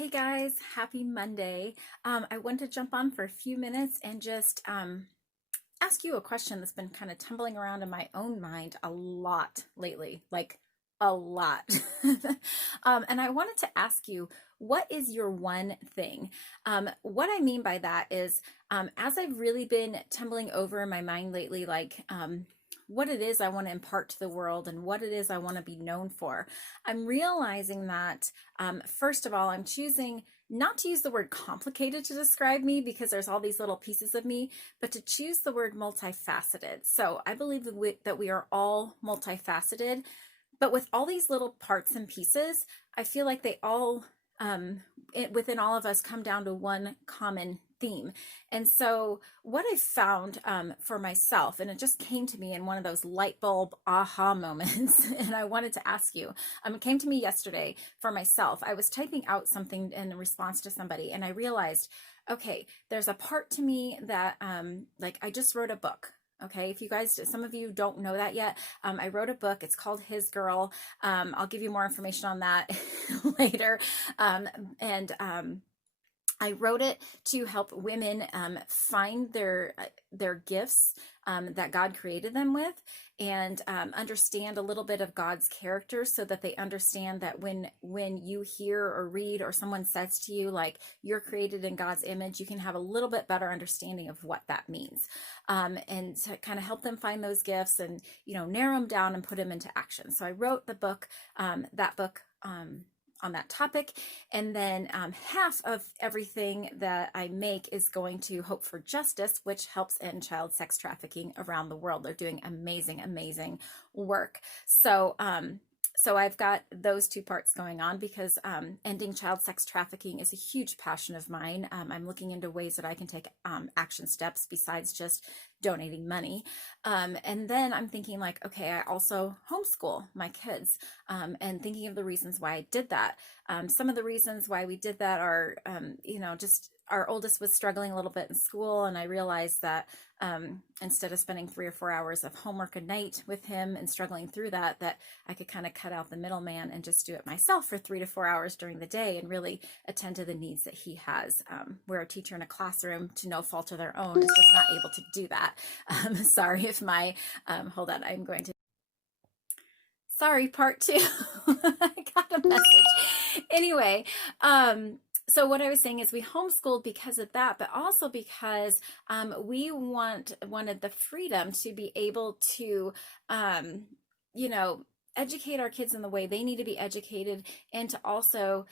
Hey guys, happy Monday. I wanted to jump on for a few minutes and just ask you a question that's been kind of tumbling around in my own mind a lot lately, like a lot. And I wanted to ask you, what is your one thing? What I mean by that is, as I've really been tumbling over in my mind lately, what it is I want to impart to the world and what it is I want to be known for, I'm realizing that, first of all, I'm choosing not to use the word complicated to describe me because there's all these little pieces of me, but to choose the word multifaceted. So I believe that we are all multifaceted, but with all these little parts and pieces, I feel like they all, within all of us, come down to one common theme. And so what I found, for myself, and it just came to me in one of those light bulb aha moments, and I wanted to ask you, it came to me yesterday for myself. I was typing out something in response to somebody, and I realized, okay, there's a part to me that, like I just wrote a book. Okay, if you guys, some of you don't know that yet, I wrote a book. It's called His Girl. I'll give you more information on that later. And I wrote it to help women find their gifts that God created them with, and understand a little bit of God's character, so that they understand that when you hear or read or someone says to you like you're created in God's image, you can have a little bit better understanding of what that means, and to kind of help them find those gifts and narrow them down and put them into action. So I wrote the book, that book. On that topic. And then half of everything that I make is going to Hope for Justice, which helps end child sex trafficking around the world. They're doing amazing, amazing work. So I've got those two parts going on because ending child sex trafficking is a huge passion of mine. I'm looking into ways that I can take action steps besides just donating money. And then I'm thinking like, okay, I also homeschool my kids, and thinking of the reasons why I did that. Some of the reasons why we did that are, just our oldest was struggling a little bit in school, and I realized that instead of spending 3 or 4 hours of homework a night with him and struggling through that I could kind of cut out the middleman and just do it myself for 3 to 4 hours during the day and really attend to the needs that he has. We're a teacher in a classroom to no fault of their own is just not able to do that. Sorry if my, hold on, I'm going to, sorry, part two. I got a message. Anyway, so what I was saying is we homeschooled because of that, but also because we wanted the freedom to be able to, you know, educate our kids in the way they need to be educated, and to also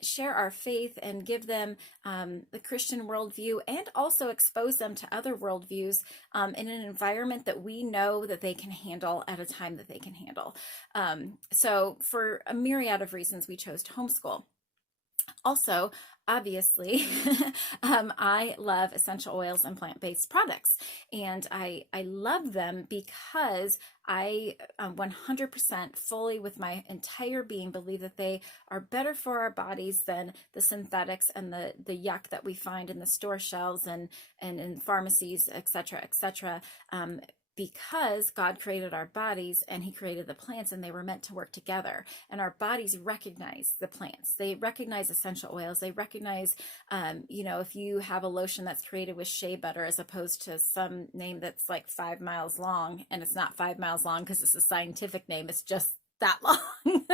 share our faith and give them the Christian worldview, and also expose them to other worldviews in an environment that we know that they can handle at a time that they can handle. So for a myriad of reasons, we chose to homeschool. Also, obviously, I love essential oils and plant-based products, and I love them because I 100% fully, with my entire being, believe that they are better for our bodies than the synthetics and the yuck that we find in the store shelves and in pharmacies, etc., etc. Because God created our bodies and he created the plants, and they were meant to work together, and our bodies recognize the plants. They recognize essential oils. They recognize, if you have a lotion that's created with shea butter as opposed to some name that's like 5 miles long, and it's not 5 miles long because it's a scientific name, it's just that long.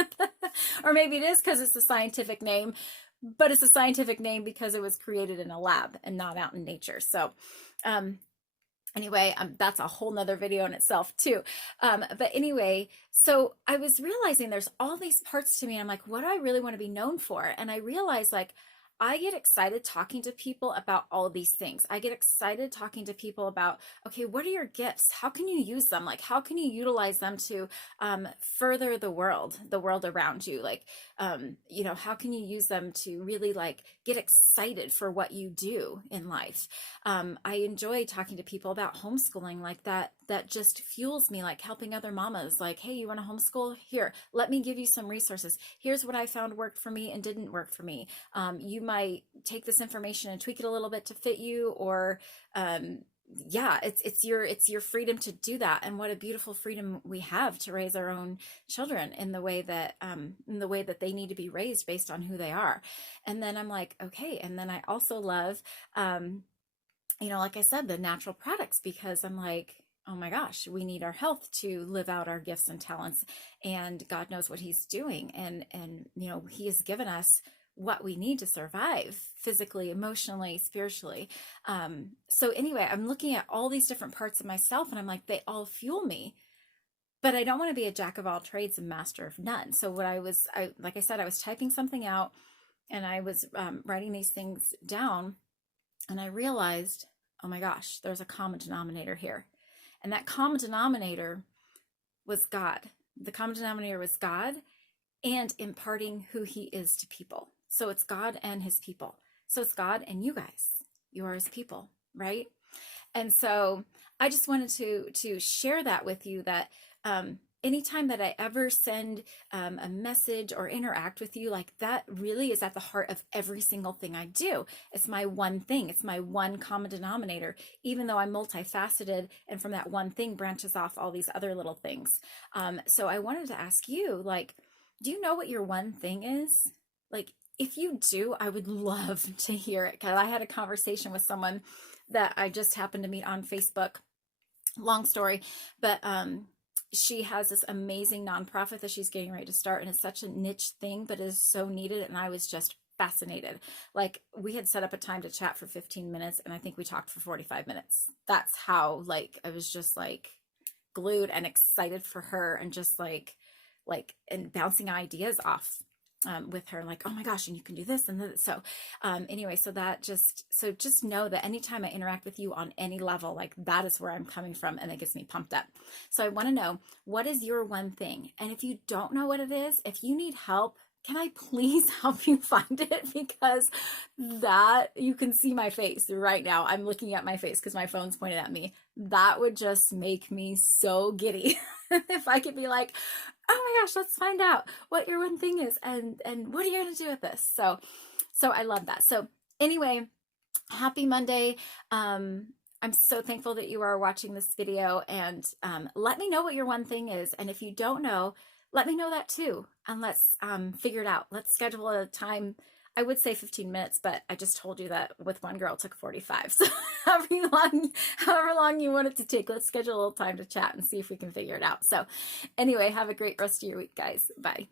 Or maybe it is because it's a scientific name, but it's a scientific name because it was created in a lab and not out in nature. So, anyway, that's a whole nother video in itself too. But anyway, so I was realizing there's all these parts to me. And I'm like, what do I really want to be known for? And I realized like, I get excited talking to people about all of these things. I get excited talking to people about, okay, what are your gifts? How can you use them? Like, how can you utilize them to further the world around you? Like, how can you use them to really like get excited for what you do in life? I enjoy talking to people about homeschooling, like that just fuels me, like helping other mamas, like, hey, you want to homeschool? Here, let me give you some resources. Here's what I found worked for me and didn't work for me. You might take this information and tweak it a little bit to fit you, or yeah, it's your freedom to do that. And what a beautiful freedom we have to raise our own children in the way that they need to be raised based on who they are. And then I'm like, okay. And then I also love, um, like I said, the natural products, because I'm like, oh my gosh, we need our health to live out our gifts and talents, and God knows what He's doing, and He has given us what we need to survive physically, emotionally, spiritually. So anyway, I'm looking at all these different parts of myself, and I'm like, they all fuel me. But I don't want to be a jack of all trades and master of none. So like I said, I was typing something out, and I was writing these things down, and I realized, oh my gosh, there's a common denominator here. And that common denominator was God. The common denominator was God and imparting who He is to people. So it's God and His people. So it's God and you guys. You are His people, right? And so I just wanted to share that with you, that anytime that I ever send a message or interact with you, like, that really is at the heart of every single thing I do. It's my one thing. It's my one common denominator, even though I'm multifaceted, and from that one thing branches off all these other little things. So I wanted to ask you, like, do you know what your one thing is? Like, if you do, I would love to hear it, because I had a conversation with someone that I just happened to meet on Facebook. Long story, but she has this amazing nonprofit that she's getting ready to start, and it's such a niche thing, but it is so needed. And I was just fascinated. Like, we had set up a time to chat for 15 minutes, and I think we talked for 45 minutes. That's how, like, I was just like glued and excited for her, and just and bouncing ideas off with her, like, oh my gosh, and you can do this and this. So anyway, so just know that anytime I interact with you on any level, like, that is where I'm coming from, and it gets me pumped up. So I want to know, what is your one thing? And if you don't know what it is, if you need help, can I please help you find it? Because that, you can see my face right now. I'm looking at my face because my phone's pointed at me. That would just make me so giddy if I could be like, oh my gosh, let's find out what your one thing is, and what are you going to do with this? So I love that. So anyway, happy Monday. I'm so thankful that you are watching this video, and let me know what your one thing is. And if you don't know, let me know that too, and let's figure it out. Let's schedule a time. I would say 15 minutes, but I just told you that with one girl it took 45. So however long you want it to take, let's schedule a little time to chat and see if we can figure it out. So anyway, have a great rest of your week, guys. Bye.